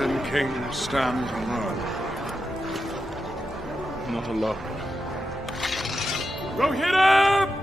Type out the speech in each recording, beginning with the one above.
Aladdin King stands alone. Not alone. Rohirrim!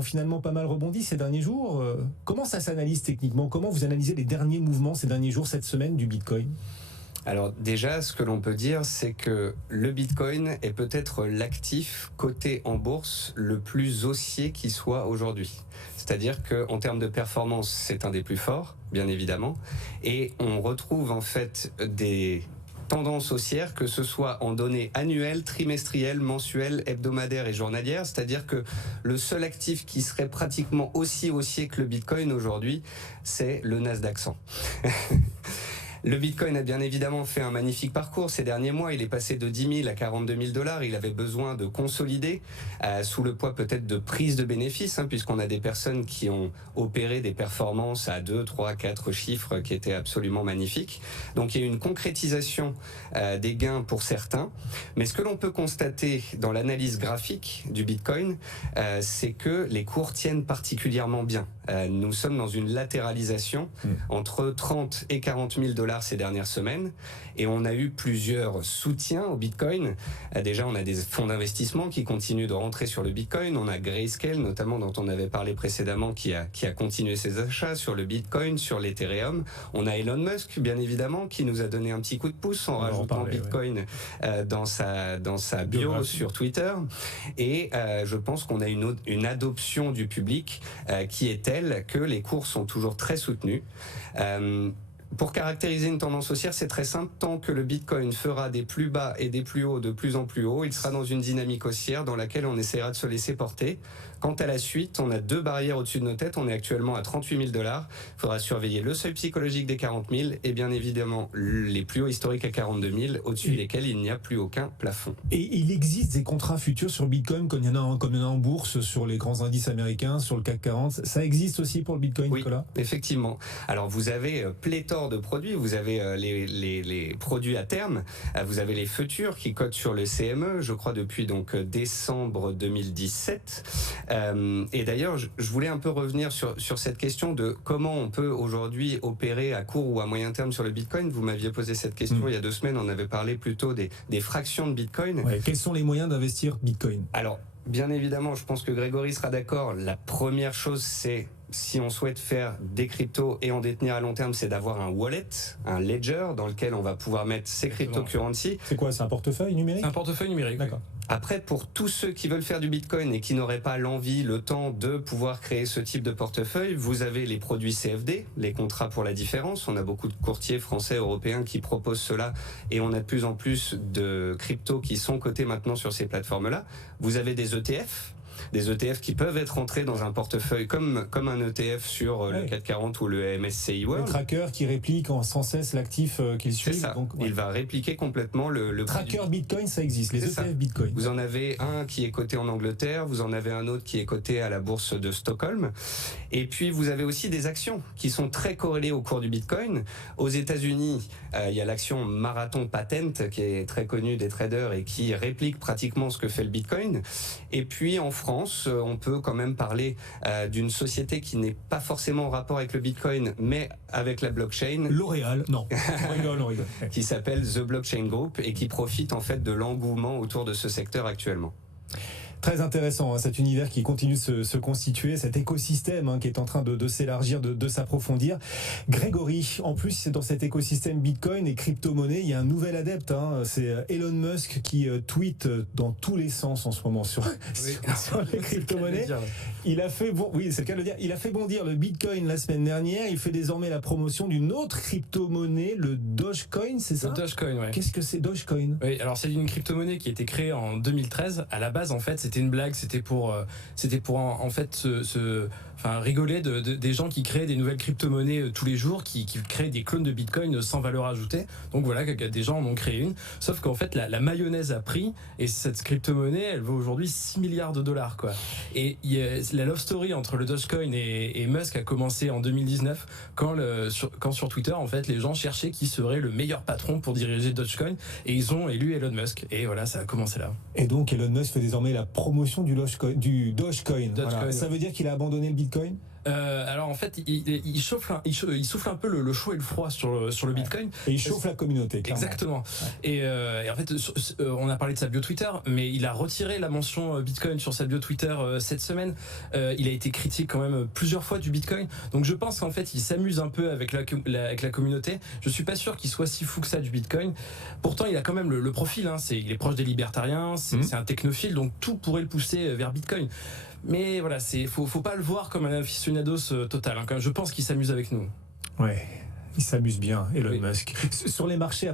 Finalement pas mal rebondi ces derniers jours. Comment ça s'analyse techniquement? Comment vous analysez les derniers mouvements ces derniers jours, cette semaine du Bitcoin? Alors déjà, ce que l'on peut dire, c'est que le Bitcoin est peut-être l'actif coté en bourse le plus haussier qui soit aujourd'hui. C'est-à-dire qu'en termes de performance, c'est un des plus forts, bien évidemment. Et on retrouve en fait des tendance haussière, que ce soit en données annuelles, trimestrielles, mensuelles, hebdomadaires et journalières. C'est-à-dire que le seul actif qui serait pratiquement aussi haussier que le Bitcoin aujourd'hui, c'est le Nasdaq 100. Le Bitcoin a bien évidemment fait un magnifique parcours ces derniers mois. Il est passé de 10 000 à 42 000 $. Il avait besoin de consolider sous le poids peut-être de prise de bénéfices, puisqu'on a des personnes qui ont opéré des performances à 2, 3, 4 chiffres qui étaient absolument magnifiques. Donc il y a eu une concrétisation des gains pour certains. Mais ce que l'on peut constater dans l'analyse graphique du Bitcoin, c'est que les cours tiennent particulièrement bien. Nous sommes dans une latéralisation entre 30 et 40 000 $ ces dernières semaines, et on a eu plusieurs soutiens au Bitcoin. Déjà, on a des fonds d'investissement qui continuent de rentrer sur le Bitcoin. On a Grayscale, notamment, dont on avait parlé précédemment, qui a continué ses achats sur le Bitcoin, sur l'Ethereum. On a Elon Musk, bien évidemment, qui nous a donné un petit coup de pouce en rajoutant Bitcoin dans sa bio sur Twitter. Et je pense qu'on a une adoption du public qui est telle que les cours sont toujours très soutenus. Pour caractériser une tendance haussière, c'est très simple. Tant que le Bitcoin fera des plus bas et des plus hauts de plus en plus haut, il sera dans une dynamique haussière dans laquelle on essaiera de se laisser porter. Quant à la suite, on a deux barrières au-dessus de nos têtes. On est actuellement à 38 000 $. Il faudra surveiller le seuil psychologique des 40 000 et bien évidemment les plus hauts historiques à 42 000, au-dessus desquels il n'y a plus aucun plafond. Et il existe des contrats futurs sur Bitcoin comme il y en a en bourse, sur les grands indices américains, sur le CAC 40. Ça existe aussi pour le Bitcoin, oui, Nicolas? Effectivement. Alors vous avez pléthore de produits. Vous avez les produits à terme. Vous avez les futurs qui cotent sur le CME, je crois depuis donc décembre 2017. Et d'ailleurs, je voulais un peu revenir sur cette question de comment on peut aujourd'hui opérer à court ou à moyen terme sur le Bitcoin. Vous m'aviez posé cette question il y a 2 semaines. On avait parlé plutôt des fractions de Bitcoin. Ouais, quels sont les moyens d'investir Bitcoin? Alors, bien évidemment, je pense que Grégory sera d'accord. La première chose, c'est, si on souhaite faire des cryptos et en détenir à long terme, c'est d'avoir un wallet, un ledger dans lequel on va pouvoir mettre ses cryptocurrencies. C'est quoi? C'est un portefeuille numérique? C'est un portefeuille numérique. D'accord. Après, pour tous ceux qui veulent faire du Bitcoin et qui n'auraient pas l'envie, le temps de pouvoir créer ce type de portefeuille, vous avez les produits CFD, les contrats pour la différence. On a beaucoup de courtiers français, européens qui proposent cela et on a de plus en plus de cryptos qui sont cotés maintenant sur ces plateformes-là. Vous avez des ETF. Des ETF qui peuvent être entrés dans un portefeuille comme un ETF sur le CAC 40 ou le MSCI World. Le tracker qui réplique sans cesse l'actif qu'il suit. C'est ça. Donc, il va répliquer complètement le tracker Bitcoin, ça existe. Les ETF Bitcoin. Vous en avez un qui est coté en Angleterre, vous en avez un autre qui est coté à la bourse de Stockholm. Et puis vous avez aussi des actions qui sont très corrélées au cours du Bitcoin. Aux États-Unis, il y a l'action Marathon Patent qui est très connue des traders et qui réplique pratiquement ce que fait le Bitcoin. Et puis en France, on peut quand même parler d'une société qui n'est pas forcément en rapport avec le Bitcoin, mais avec la blockchain. L'Oréal, non. on rigole. Qui s'appelle The Blockchain Group et qui profite en fait de l'engouement autour de ce secteur actuellement. Très Très intéressant, hein, cet univers qui continue de se constituer, cet écosystème qui est en train de s'élargir, de s'approfondir. Grégory, en plus, dans cet écosystème Bitcoin et crypto-monnaie, il y a un nouvel adepte. C'est Elon Musk qui tweet dans tous les sens en ce moment sur les crypto-monnaies. Il a fait c'est le cas de le dire. Il a fait bondir le Bitcoin la semaine dernière. Il fait désormais la promotion d'une autre crypto-monnaie, le Dogecoin, c'est ça ? Le Dogecoin, ouais. Qu'est-ce que c'est Dogecoin ? Oui, alors c'est une crypto-monnaie qui a été créée en 2013. À la base, en fait, c'était une blague. C'était pour en fait rigoler des gens qui créent des nouvelles crypto-monnaies tous les jours, qui créent des clones de Bitcoin sans valeur ajoutée. Donc voilà, des gens en ont créé une. Sauf qu'en fait, la mayonnaise a pris et cette crypto-monnaie, elle vaut aujourd'hui 6 milliards de dollars, quoi. Et la love story entre le Dogecoin et Musk a commencé en 2019 quand sur Twitter, en fait, les gens cherchaient qui serait le meilleur patron pour diriger Dogecoin et ils ont élu Elon Musk. Et voilà, ça a commencé là. Et donc Elon Musk fait désormais la promotion du Dogecoin. Voilà. Ça veut dire qu'il a abandonné le Bitcoin ? Alors en fait, il souffle un peu le chaud et le froid sur le Bitcoin. Et il chauffe la communauté, clairement. Exactement. Ouais. Et en fait, on a parlé de sa bio Twitter, mais il a retiré la mention Bitcoin sur sa bio Twitter cette semaine. Il a été critiqué quand même plusieurs fois du Bitcoin. Donc je pense qu'en fait, il s'amuse un peu avec la communauté. Je suis pas sûr qu'il soit si fou que ça du Bitcoin. Pourtant, il a quand même le profil. Il est proche des libertariens. C'est un technophile, donc tout pourrait le pousser vers Bitcoin. Mais voilà, faut pas le voir comme un aficionados total. Je pense qu'il s'amuse avec nous. Ouais. Il s'amuse bien, Elon Musk. Sur les marchés,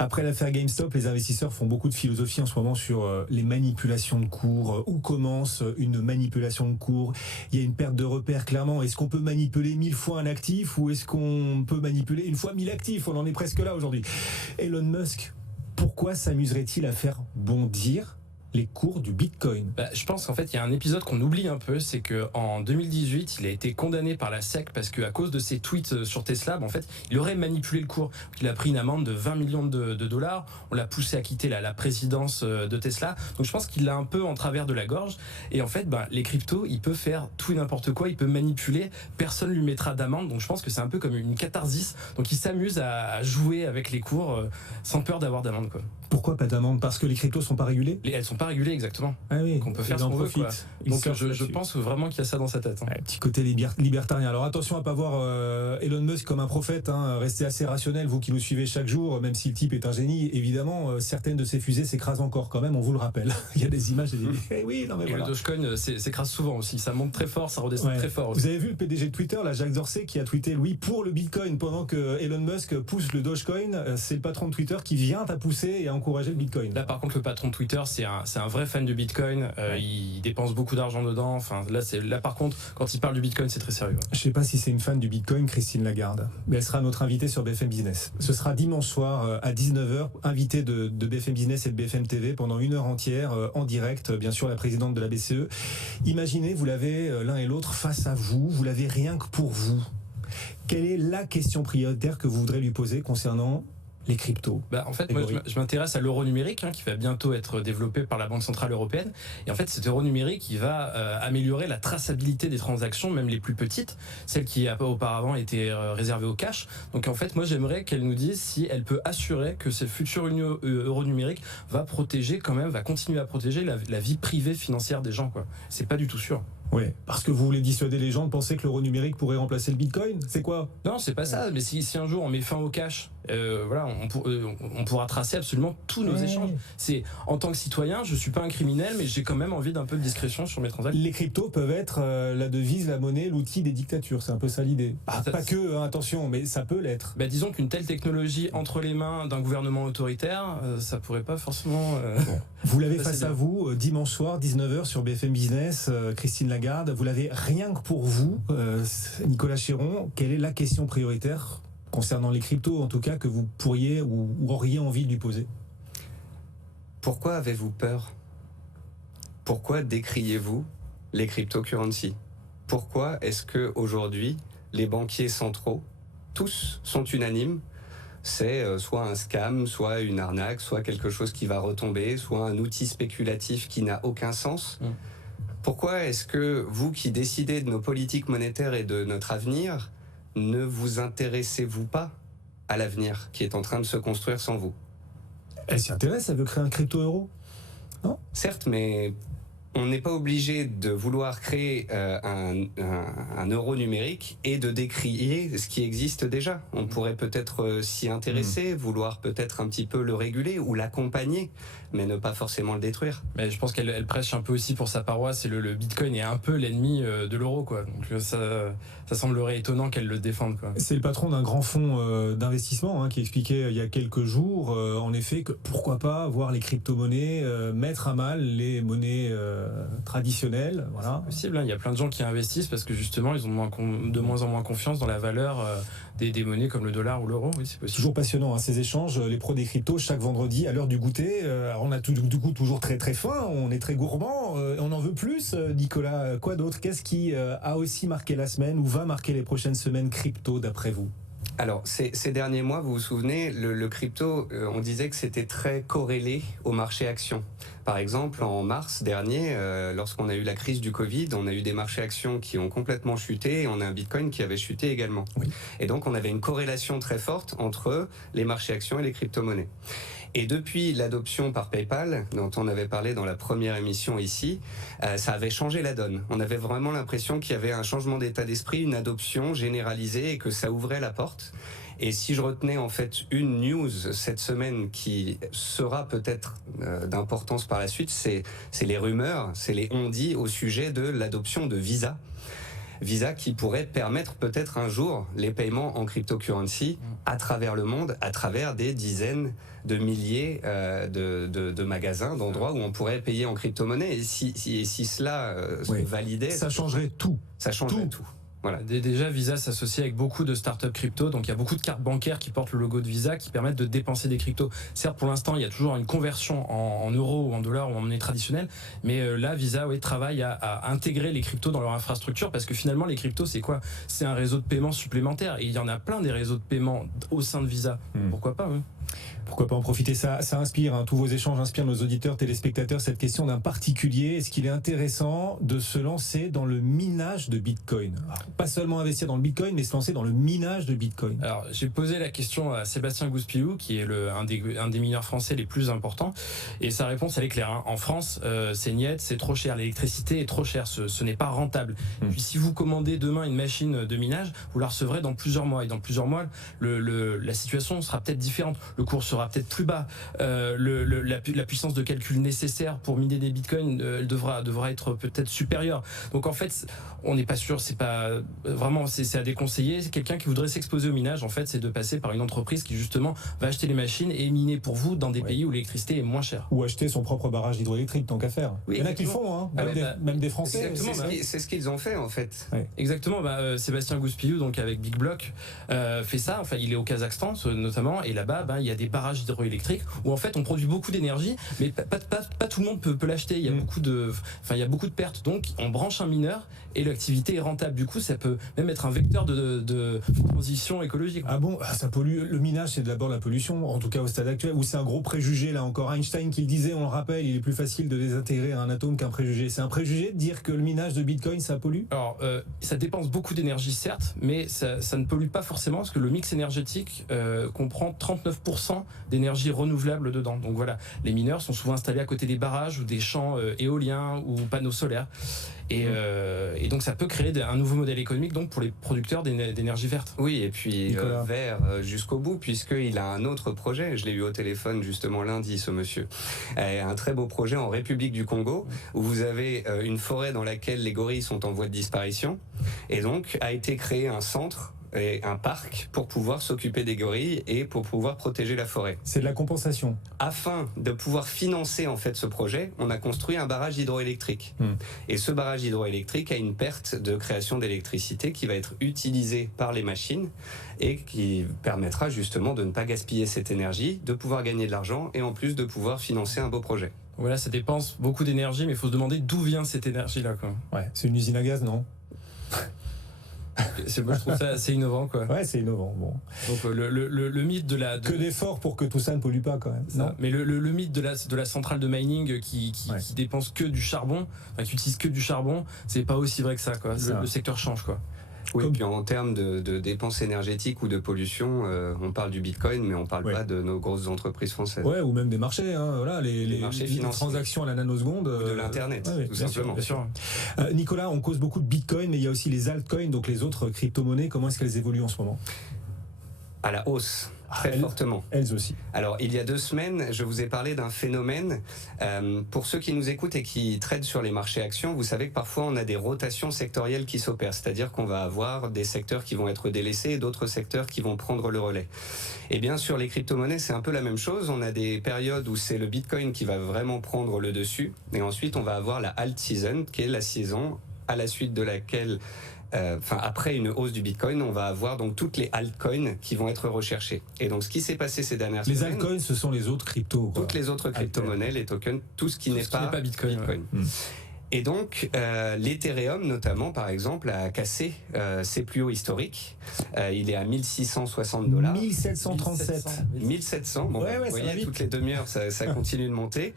après l'affaire GameStop, les investisseurs font beaucoup de philosophie en ce moment sur les manipulations de cours. Où commence une manipulation de cours ? Il y a une perte de repères, clairement. Est-ce qu'on peut manipuler 1000 fois un actif ou est-ce qu'on peut manipuler une fois 1000 actifs ? On en est presque là aujourd'hui. Elon Musk, pourquoi s'amuserait-il à faire bondir les cours du Bitcoin? Je pense qu'en fait, il y a un épisode qu'on oublie un peu, c'est qu'en 2018, il a été condamné par la SEC parce qu'à cause de ses tweets sur Tesla, en fait, il aurait manipulé le cours. Il a pris une amende de 20 millions de dollars. On l'a poussé à quitter la présidence de Tesla. Donc je pense qu'il l'a un peu en travers de la gorge. Et en fait, les cryptos, il peut faire tout et n'importe quoi. Il peut manipuler. Personne lui mettra d'amende. Donc je pense que c'est un peu comme une catharsis. Donc il s'amuse à jouer avec les cours sans peur d'avoir d'amende, quoi. Pourquoi pas d'amende ? Parce que les cryptos sont pas régulés ? Elles sont pas régulées, exactement. Ah oui. Donc on peut faire ce qu'on veut, quoi. Donc je pense vraiment qu'il y a ça dans sa tête. Ouais, petit côté libertarien. Alors attention à pas voir Elon Musk comme un prophète. Restez assez rationnel, vous qui nous suivez chaque jour, même si le type est un génie. Évidemment, certaines de ces fusées s'écrasent encore quand même, on vous le rappelle. Il y a des images et oui, non mais et voilà. Le Dogecoin s'écrase souvent aussi. Ça monte très fort, ça redescend très fort aussi. Vous avez vu le PDG de Twitter, là, Jack Dorsey, qui a tweeté lui pour le Bitcoin pendant que Elon Musk pousse le Dogecoin. C'est le patron de Twitter qui vient à pousser et à encourager le Bitcoin. Là, par contre, le patron de Twitter, c'est un vrai fan du Bitcoin. Il dépense beaucoup d'argent dedans. Enfin, là, par contre, quand il parle du Bitcoin, c'est très sérieux. Je sais pas si c'est une fan du Bitcoin, Christine Lagarde, mais elle sera notre invitée sur BFM Business. Ce sera dimanche soir à 19h, invitée de BFM Business et de BFM TV pendant 1 heure entière, en direct, bien sûr, la présidente de la BCE. Imaginez, vous l'avez l'un et l'autre face à vous, vous l'avez rien que pour vous. Quelle est la question prioritaire que vous voudrez lui poser concernant les cryptos? En fait, moi, je m'intéresse à l'euro numérique, qui va bientôt être développé par la Banque Centrale Européenne. Et en fait, cet euro numérique, il va améliorer la traçabilité des transactions, même les plus petites, celles qui auparavant étaient réservées au cash. Donc en fait, moi, j'aimerais qu'elle nous dise si elle peut assurer que cette future union euro numérique va continuer à protéger la vie privée financière des gens, quoi. C'est pas du tout sûr. Oui, parce que vous voulez dissuader les gens de penser que l'euro numérique pourrait remplacer le Bitcoin, c'est quoi? Non, c'est pas ça, mais si un jour on met fin au cash, on pourra tracer absolument tous nos échanges. C'est, en tant que citoyen, je suis pas un criminel, mais j'ai quand même envie d'un peu de discrétion sur mes transactions. Les cryptos peuvent être la devise, la monnaie, l'outil des dictatures, c'est un peu ça l'idée. Pas que, attention, mais ça peut l'être. Disons qu'une telle technologie entre les mains d'un gouvernement autoritaire, ça pourrait pas forcément... Vous l'avez face à vous, dimanche soir, 19h sur BFM Business, Christine Lagarde, vous l'avez rien que pour vous, Nicolas Chéron. Quelle est la question prioritaire concernant les cryptos, en tout cas, que vous pourriez ou auriez envie de lui poser? Pourquoi avez-vous peur? Pourquoi décriez-vous les cryptocurrencies? Pourquoi est-ce que aujourd'hui les banquiers centraux, tous sont unanimes? C'est soit un scam, soit une arnaque, soit quelque chose qui va retomber, soit un outil spéculatif qui n'a aucun sens. Pourquoi est-ce que vous qui décidez de nos politiques monétaires et de notre avenir, ne vous intéressez-vous pas à l'avenir qui est en train de se construire sans vous? Elle s'y intéresse, elle veut créer un crypto-euro? Non? Certes, mais on n'est pas obligé de vouloir créer un euro numérique et de décrier ce qui existe déjà. On pourrait peut-être s'y intéresser, vouloir peut-être un petit peu le réguler ou l'accompagner, mais ne pas forcément le détruire. Mais je pense qu'elle prêche un peu aussi pour sa paroisse, et le Bitcoin est un peu l'ennemi de l'euro, quoi. Donc ça semblerait étonnant qu'elle le défende, quoi. C'est le patron d'un grand fonds d'investissement qui expliquait il y a quelques jours, en effet, que pourquoi pas voir les crypto-monnaies mettre à mal les monnaies traditionnelles. Voilà. C'est possible, hein. Il y a plein de gens qui investissent parce que justement ils ont de moins en moins confiance dans la valeur des monnaies comme le dollar ou l'euro. Oui, c'est possible. Toujours passionnant ces échanges, les pros des cryptos chaque vendredi à l'heure du goûter. Alors on a du coup toujours très très faim, on est très gourmand, on en veut plus. Nicolas, quoi d'autre? Qu'est-ce qui a aussi marqué la semaine ou va marquer les prochaines semaines crypto d'après vous? Alors, ces derniers mois, vous vous souvenez, le crypto, on disait que c'était très corrélé au marché actions. Par exemple, en mars dernier, lorsqu'on a eu la crise du Covid, on a eu des marchés actions qui ont complètement chuté et on a un Bitcoin qui avait chuté également. Oui. Et donc, on avait une corrélation très forte entre les marchés actions et les crypto-monnaies. Et depuis l'adoption par PayPal, dont on avait parlé dans la première émission ici, ça avait changé la donne. On avait vraiment l'impression qu'il y avait un changement d'état d'esprit, une adoption généralisée et que ça ouvrait la porte. Et si je retenais en fait une news cette semaine qui sera peut-être d'importance par la suite, c'est les rumeurs, c'est les on-dit au sujet de l'adoption de Visa. Visa qui pourrait permettre peut-être un jour les paiements en cryptocurrency à travers le monde, à travers des dizaines de milliers de magasins, d'endroits où on pourrait payer en crypto-monnaie. Et si cela se validait... Ça changerait tout. Ça changerait tout. Voilà. Déjà, Visa s'associe avec beaucoup de startups crypto, donc il y a beaucoup de cartes bancaires qui portent le logo de Visa qui permettent de dépenser des cryptos. Certes, pour l'instant, il y a toujours une conversion en euros ou en dollars ou en monnaie traditionnelle, mais là, Visa travaille à intégrer les cryptos dans leur infrastructure parce que finalement, les cryptos, c'est quoi? C'est un réseau de paiement supplémentaire et il y en a plein des réseaux de paiement au sein de Visa. Pourquoi pas, oui. Pourquoi pas en profiter? Ça inspire, tous vos échanges inspirent nos auditeurs, téléspectateurs, cette question d'un particulier. Est-ce qu'il est intéressant de se lancer dans le minage de Bitcoin? Alors, pas seulement investir dans le Bitcoin, mais se lancer dans le minage de Bitcoin. Alors, j'ai posé la question à Sébastien Gouspillou, qui est un des mineurs français les plus importants, et sa réponse, elle est claire. En France, c'est niette, c'est trop cher. L'électricité est trop chère, ce n'est pas rentable. Puis si vous commandez demain une machine de minage, vous la recevrez dans plusieurs mois. Et dans plusieurs mois, la situation sera peut-être différente. Le cours sera peut-être plus bas. La puissance de calcul nécessaire pour miner des bitcoins devra être peut-être supérieure. Donc en fait, on n'est pas sûr. C'est pas vraiment, c'est à déconseiller. Quelqu'un qui voudrait s'exposer au minage, en fait, c'est de passer par une entreprise qui justement va acheter les machines et miner pour vous dans des pays où l'électricité est moins chère. Ou acheter son propre barrage hydroélectrique, tant qu'à faire. Oui, il y en a qui le font, même des Français. C'est ce qu'ils ont fait en fait. Ouais. Exactement. Sébastien Gouspillou, donc avec Big Block, fait ça. Enfin, il est au Kazakhstan notamment, et là-bas, il y a des barrages hydroélectriques où en fait on produit beaucoup d'énergie, mais pas tout le monde peut l'acheter. Il y a beaucoup de pertes. Donc on branche un mineur et l'activité est rentable. Du coup, ça peut même être un vecteur de transition écologique. Ah bon, ça pollue. Le minage, c'est d'abord la pollution, en tout cas au stade actuel, où c'est un gros préjugé. Là encore, Einstein qui le disait, on le rappelle, il est plus facile de désintégrer un atome qu'un préjugé. C'est un préjugé de dire que le minage de Bitcoin, ça pollue? Alors, ça dépense beaucoup d'énergie, certes, mais ça ne pollue pas forcément parce que le mix énergétique comprend 39% d'énergie renouvelable dedans. Donc voilà, les mineurs sont souvent installés à côté des barrages ou des champs éoliens ou panneaux solaires. Et donc ça peut créer un nouveau modèle économique donc pour les producteurs d'énergie verte. Oui, et puis vert jusqu'au bout, puisqu'il a un autre projet. Je l'ai eu au téléphone justement lundi, ce monsieur. Un très beau projet en République du Congo, où vous avez une forêt dans laquelle les gorilles sont en voie de disparition. Et donc a été créé un centre et un parc pour pouvoir s'occuper des gorilles et pour pouvoir protéger la forêt. C'est de la compensation. Afin de pouvoir financer en fait ce projet, on a construit un barrage hydroélectrique. Et ce barrage hydroélectrique a une perte de création d'électricité qui va être utilisée par les machines et qui permettra justement de ne pas gaspiller cette énergie, de pouvoir gagner de l'argent et en plus de pouvoir financer un beau projet. Voilà, ça dépense beaucoup d'énergie, mais il faut se demander d'où vient cette énergie-là, quoi. Ouais, c'est une usine à gaz, non? Moi, je trouve ça assez innovant, quoi. Ouais, c'est innovant. Bon. Donc le mythe de la... Que d'efforts pour que tout ça ne pollue pas, quand même. Non. Mais le mythe de la centrale de mining qui dépense que du charbon, qui utilise que du charbon, c'est pas aussi vrai que ça, quoi. Le secteur change, quoi. Oui, Comme- puis en termes de dépenses énergétiques ou de pollution, on parle du Bitcoin, mais on parle Ouais. pas de nos grosses entreprises françaises. Ouais, ou même des marchés, hein, voilà, les marchés les financiers. transactions à la nanoseconde. Ou de l'Internet, tout bien sûr, simplement. bien sûr. Bien sûr. Nicolas, on cause beaucoup de Bitcoin, mais il y a aussi les altcoins, donc les autres crypto-monnaies. Comment est-ce qu'elles évoluent en ce moment? À la hausse, très elles- fortement. Elles aussi. Alors, il y a 2 semaines, je vous ai parlé d'un phénomène. Pour ceux qui nous écoutent et qui traitent sur les marchés actions, vous savez que parfois on a des rotations sectorielles qui s'opèrent, c'est-à-dire qu'on va avoir des secteurs qui vont être délaissés et d'autres secteurs qui vont prendre le relais. Et bien sur les crypto-monnaies, c'est un peu la même chose. On a des périodes où c'est le Bitcoin qui va vraiment prendre le dessus, et ensuite on va avoir la alt season, qui est la saison à la suite de laquelle après une hausse du Bitcoin, on va avoir donc toutes les altcoins qui vont être recherchées. Et donc, ce qui s'est passé ces dernières Les semaines, altcoins, ce sont les autres cryptos, quoi. toutes les autres crypto-monnaies, les tokens, tout ce qui n'est pas, Bitcoin. Ouais. Et donc, l'Ethereum, notamment, par exemple, a cassé ses plus hauts historiques. Il est à $1 660. 1737. 1700, bon, Ouais, vous ça va voyez, vite. toutes les demi-heures, ça continue de monter.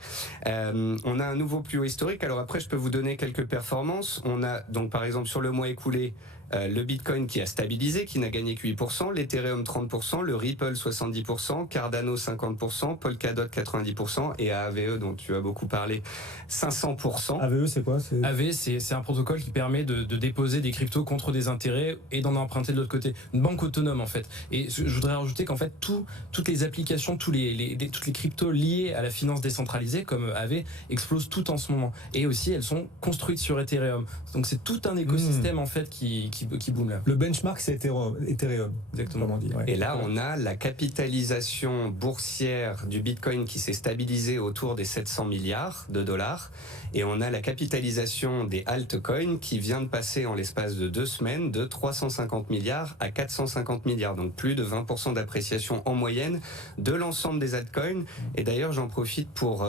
On a un nouveau plus haut historique. Alors après, je peux vous donner quelques performances. On a donc, par exemple, sur le mois écoulé, le Bitcoin qui a stabilisé, qui n'a gagné que 8%, l'Ethereum 30%, le Ripple 70%, Cardano 50%, Polkadot 90% et AAVE, dont tu as beaucoup parlé, 500%. AVE, c'est quoi? AV, c'est un protocole qui permet de déposer des cryptos contre des intérêts et d'en emprunter de l'autre côté. Une banque autonome, en fait. Et je voudrais rajouter qu'en fait, toutes les applications, toutes les cryptos liées à la finance décentralisée, comme AV, explosent toutes en ce moment. Et aussi, elles sont construites sur Ethereum. Donc, c'est tout un écosystème, en fait, qui boom là. Le benchmark, c'est Ethereum. Exactement. Comment on dit, ouais. Et là, on a la capitalisation boursière du Bitcoin qui s'est stabilisée autour des 700 milliards de dollars. Et on a la capitalisation des altcoins qui vient de passer en l'espace de 2 semaines de 350 milliards à 450 milliards. Donc plus de 20% d'appréciation en moyenne de l'ensemble des altcoins. Et d'ailleurs, j'en profite pour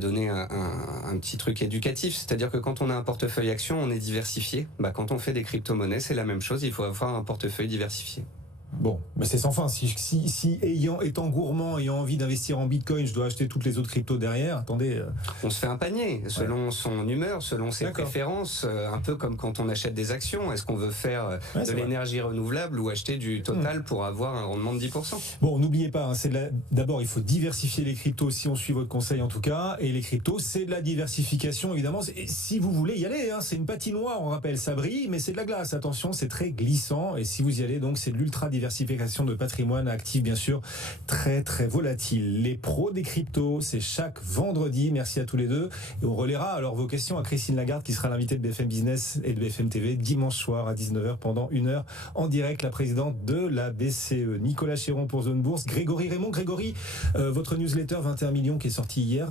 donner un petit truc éducatif, c'est-à-dire que quand on a un portefeuille action, on est diversifié. Quand on fait des crypto-monnaies, c'est la même chose, il faut avoir un portefeuille diversifié. Bon, mais c'est sans fin. Si étant gourmand, ayant envie d'investir en Bitcoin, je dois acheter toutes les autres cryptos derrière, attendez. On se fait un panier, selon son humeur, selon ses D'accord. préférences, un peu comme quand on achète des actions. Est-ce qu'on veut faire Ouais, de c'est vrai. l'énergie renouvelable ou acheter du Total pour avoir un rendement de 10%? Bon, n'oubliez pas, hein, d'abord, il faut diversifier les cryptos si on suit votre conseil en tout cas. Et les cryptos, c'est de la diversification, évidemment. Et si vous voulez y aller, hein, c'est une patinoire, on rappelle, ça brille, mais c'est de la glace. Attention, c'est très glissant. Et si vous y allez, donc, c'est de l'ultra-diversification de patrimoine actif, bien sûr, très, très volatile. Les pros des cryptos, c'est chaque vendredi. Merci à tous les deux. Et on relaiera alors vos questions à Christine Lagarde, qui sera l'invitée de BFM Business et de BFM TV dimanche soir à 19h pendant 1 heure en direct, la présidente de la BCE. Nicolas Chéron pour Zone Bourse, Grégory Raymond. Grégory, votre newsletter 21 millions qui est sorti hier,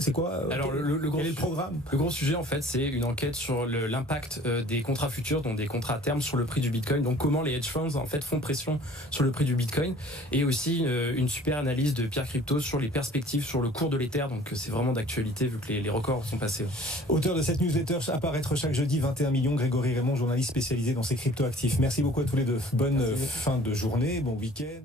c'est quoi? Alors, quel est le programme? Le gros sujet, en fait, c'est une enquête sur l'impact des contrats futurs, donc des contrats à terme sur le prix du Bitcoin. Donc, comment les hedge funds, en fait, font pression sur le prix du Bitcoin. Et aussi une super analyse de Pierre Crypto sur les perspectives, sur le cours de l'Ether. Donc, c'est vraiment d'actualité vu que les records sont passés. Auteur de cette newsletter, apparaître chaque jeudi 21 millions, Grégory Raymond, journaliste spécialisé dans ces crypto-actifs. Merci beaucoup à tous les deux. Bonne fin de journée, bon week-end.